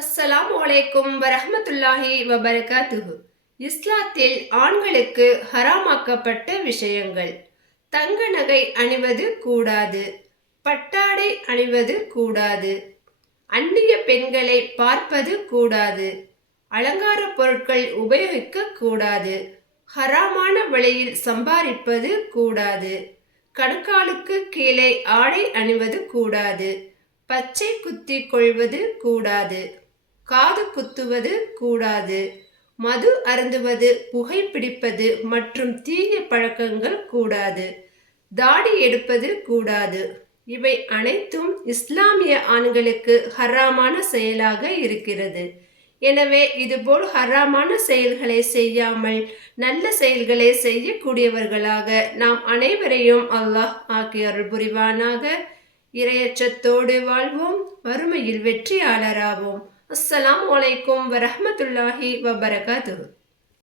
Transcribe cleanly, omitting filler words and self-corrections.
அஸ்ஸலாமு அலைக்கும் வரஹ்மத்துல்லாஹி வபரகாத்துஹு. இஸ்லாத்தில் ஆண்களுக்கு ஹராமாக்கப்பட்ட விஷயங்கள். தங்க நகை அணிவது கூடாது. பட்டாடை அணிவது கூடாது. அந்நிய பெண்களை பார்ப்பது கூடாது. அலங்கார பொருட்கள் உபயோகிக்க கூடாது. ஹராமான வழியில் சம்பாதிப்பது கூடாது. கணுக்காலுக்கு கீழே ஆடை அணிவது கூடாது. பச்சை குத்தி கொள்வது கூடாது. காது குத்துவது கூடாது. மது அருந்துவது, புகைப்பிடிப்பது மற்றும் தீய பழக்கங்கள் கூடாது. தாடி எடுப்பது கூடாது. இவை அனைத்தும் இஸ்லாமிய ஆண்களுக்கு ஹராமான செயலாக இருக்கிறது. எனவே இதுபோல் ஹராமான செயல்களை செய்யாமல் நல்ல செயல்களை செய்யக்கூடியவர்களாக நாம் அனைவரையும் அல்லாஹ் ஆக்கி அருள் புரிவானாக. இறையச்சத்தோடு வாழ்வோம், வறுமையில் வெற்றியாளராவோம். அஸ்ஸலாமு அலைக்கும் வரஹ்மத்துல்லாஹி வபரகாத்துஹு.